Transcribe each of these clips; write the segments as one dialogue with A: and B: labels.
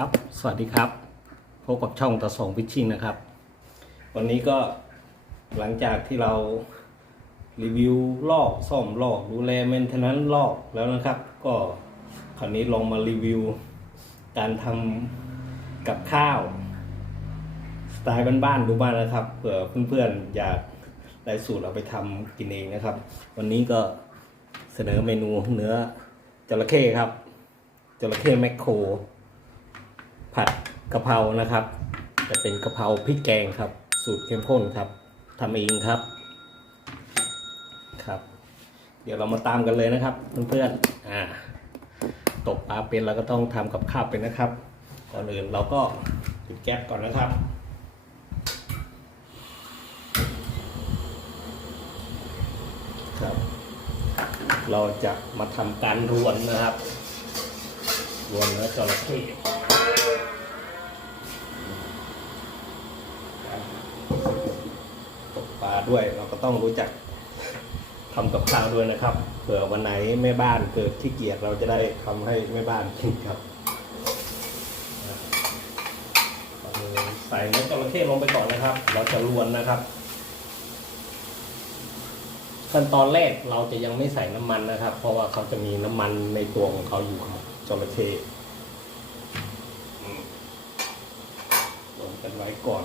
A: ครับ สวัสดีครับ พบกับช่องตะสองพิชชิ่งนะครับ วันนี้ก็หลังจากที่เรารีวิวลอกซ่อมลอกดูแลเมนเทนนั้นลอกแล้วนะครับ ก็คราวนี้ลองมารีวิว การทำกับข้าว สไตล์บ้านๆดูบ้านนะครับเผื่อเพื่อนๆอยากได้สูตรเอาไปทำกินเองนะครับ วันนี้ก็เสนอเมนูเนื้อจระเข้ครับจระเข้แมคโคร กะเพรานะครับ จะเป็นกะเพราพริกแกงครับ สูตรเข้มข้นครับทำเองครับครับ เดี๋ยวเรามาตามกันเลยนะครับเพื่อนๆอ่าตกปลาเป็นเราก็ต้องทำกับข้าวเป็นนะครับก่อนอื่นเราก็ปิดแก๊สก่อนนะครับครับเราจะมาทำการรวนนะครับ รวนเนื้อจระเข้ตกปลา ด้วย เราก็ต้องรู้จักทำกับข้าวด้วยนะครับ เผื่อวันไหนแม่บ้านเกิดขี้เกียจเราจะได้ทำให้แม่บ้านกินครับใส่เนื้อจระเข้ลงไปก่อนนะครับ เราจะรวนนะครับ ขั้นตอนแรกเราจะยังไม่ใส่น้ำมันนะครับ เพราะว่าเขาจะมีน้ำมันในตัวของเขาอยู่ครับจระเข้อืมลงกันไว้ก่อน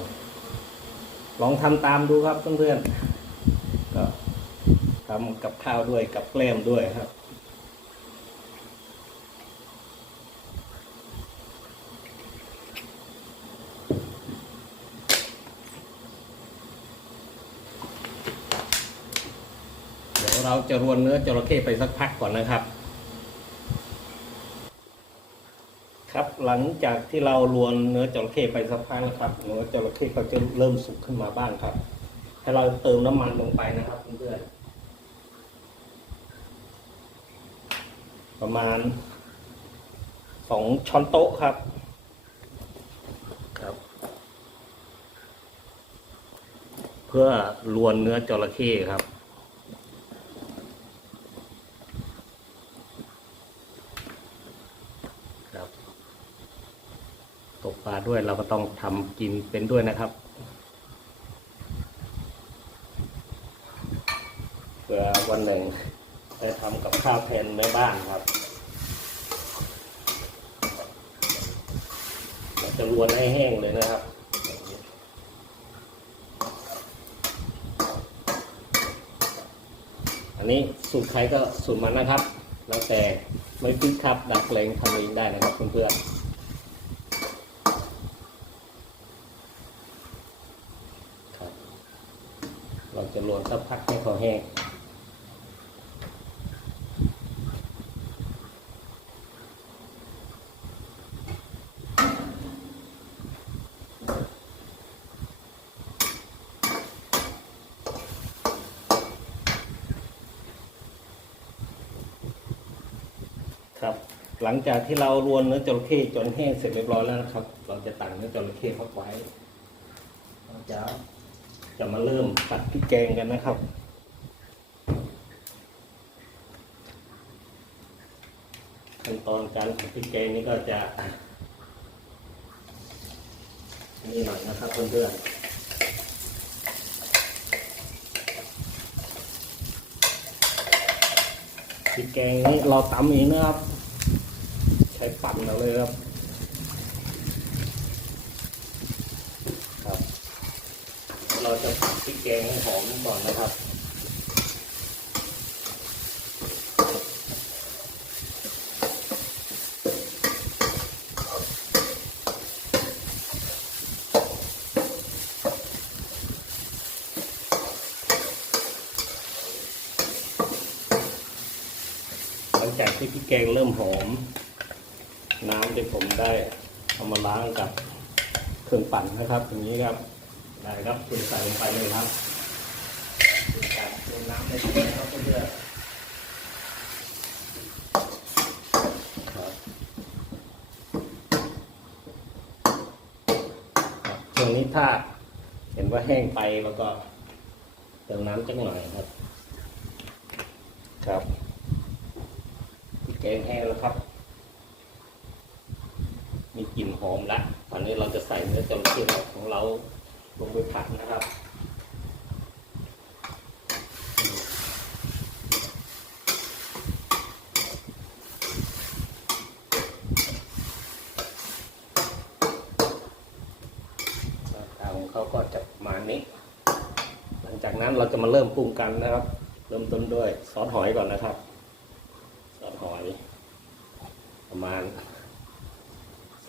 A: ลองทำตามดูครับเพื่อนๆก็ทำกับข้าวด้วยกับแกล้มด้วยครับเดี๋ยวเราจะรวนเนื้อจระเข้ไปสักพักก่อนนะครับ ครับ หลังจากที่เรารวนเนื้อจระเข้ไปสักพักนะครับเนื้อจระเข้เขาจะเริ่มสุกขึ้นมาบ้างครับ ให้เราเติมน้ำมันลงไปนะครับเพื่อนประมาณสองช้อนโต๊ะครับครับ เพื่อรวนเนื้อจระเข้ครับ ปลาด้วยเราก็ต้องทำกินเป็นด้วยนะครับเพื่อวันหนึ่งได้ทำกับข้าวแทนแม่บ้านครับเราจะรวนให้แห้งเลยนะครับอันนี้สูตรใครก็สูตรมันนะครับ แล้วแต่ไม่พิดครับดัดแปลงทำเองได้นะครับเพื่อนๆครับ เรา จะรวนสักพักให้เขาแห้งครับ หลังจากที่เรารวนเนื้อจระเข้จนแห้งเสร็จเรียบร้อยแล้วนะครับ เราจะตักเนื้อจระเข้เข้าไว้เราจะ จะมาเริ่มผัดพริกแกงกันนะครับ ขั้นตอนการผัดพริกแกงนี้ก็จะนี่หน่อยนะครับเพื่อนๆพริกแกงนี้เราตำเองนะครับ ใช้ปั่นเอาเลยครับ เราจะผัดพริกแกงให้หอมก่อนนะครับหลังจากที่พริกแกงเริ่มหอม น้ำที่ผมได้เอามาล้างกับเครื่องปั่นนะครับอย่างนี้ครับ ได้ครับคุณใส่ลงไปเลยครับเป็นการเติมน้ำในตัวนะครับเพื่อนๆครับครับช่วงนี้ถ้าเห็นว่าแห้งไปแล้วก็เติมน้ำจักหน่อยครับ ครับแกงแห้งแล้วครับมมีกลิ่นหอมละตอนนี้เราจะใส่เนื้อจระเข้ของเรา ลงไปผัดนะครับตาของเขาก็จะมานี้ หลังจากนั้นเราจะมาเริ่มปรุงกันนะครับ เริ่มต้นด้วยซอสหอยก่อนนะครับ ซอสหอย ประมาณ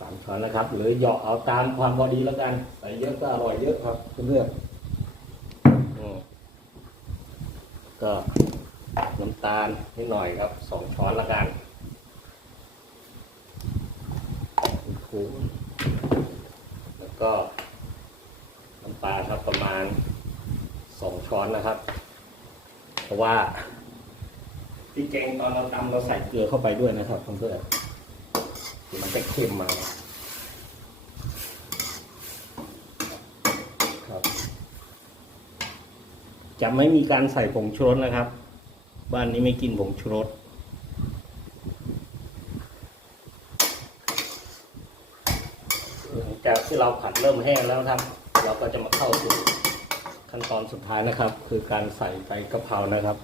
A: สามช้อนนะครับ หรือเหยาะเอาตามความพอดีแล้วกันใส่เยอะก็อร่อยเยอะครับเพื่อนๆอืมก็น้ำตาลนิดหน่อยครับสองช้อนละกันคูแล้วก็น้ำปลาครับประมาณสองช้อนนะครับ เพราะว่าที่แกงตอนเราตำเราใส่เกลือเข้าไปด้วยนะครับเพื่อนๆ มันจะเค็มมาครับจะไม่มีการใส่ผงชูรสนะครับ บ้านนี้ไม่กินผงชูรสหลังจากที่เราผัดเริ่มแห้งแล้วครับ เราก็จะมาเข้าสู่ขั้นตอนสุดท้ายนะครับ คือการใส่ใบกะเพรานะครับ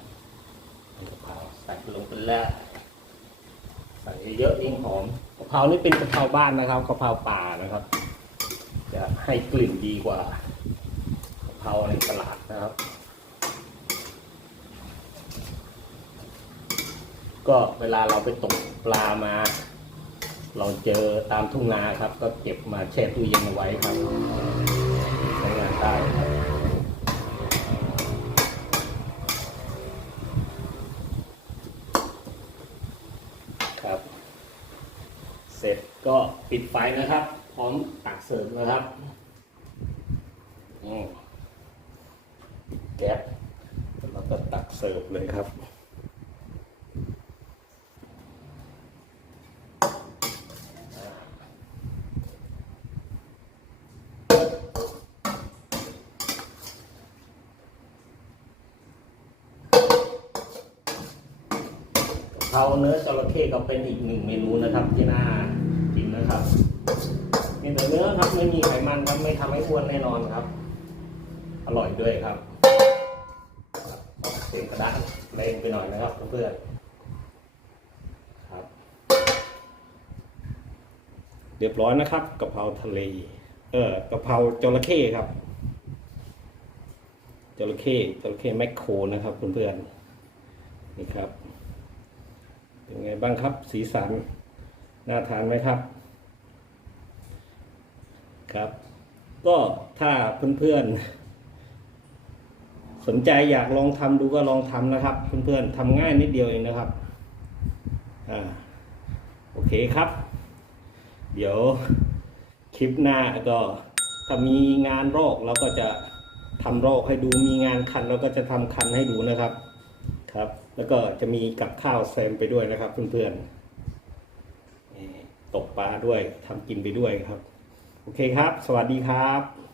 A: ใบกะเพราใส่ลงไปแล้วใส่ เยอะยิ่งหอมกะเพรานี่เป็นกะเพราบ้านนะครับกะเพราป่านะครับ จะให้กลิ่นดีกว่ากะเพราในตลาดนะครับ ก็เวลาเราไปตกปลามา เราเจอตามทุ่งนาครับ ก็เก็บมาแช่ตู้เย็นไว้ครับใช้งานได้ครับครับ เสร็จก็ปิด ไฟนะครับ พร้อมตักเสิร์ฟนะครับอืมปิดแก๊สแล้วก็ตักเสิร์ฟเลยครับกะเพราเนื้อจระเข้ก็เป็นอีกหนึ่งเมนูนะครับที่น่ากิ นะครับมีแต่เนื้อครับไม่มีไขมันครับไม่ทำให้อ้วนแน่นอนครับ อร่อยด้วยครับเสียงกระด้านแรงไปหน่อยนะครับเพื่อนๆครับ เรียบร้อยนะครับกะเพราทะเล เออกะเพราจระเข้ครับจระเข้จระเข้แมคโครนะครับเพื่อนๆนี่ครับเป็นไงบ้างครับ สีสันน่าทานไหมครับ ครับ ก็ถ้าเพื่อนๆสนใจอยากลองทำดูก็ลองทำนะครับ เพื่อนๆทำง่ายนิดเดียวเองนะครับอ่าโอเคครับ เดี๋ยวคลิปหน้าก็ถ้ามีงานรอกเราก็จะทำรอกให้ดูมีงานคันเราก็จะทำคันให้ดูนะครับครับ แล้วก็จะมีกับข้าวแซมไปด้วยนะครับ เพื่อนๆตกปลาด้วยทำกินไปด้วยครับ โอเคครับ สวัสดีครับ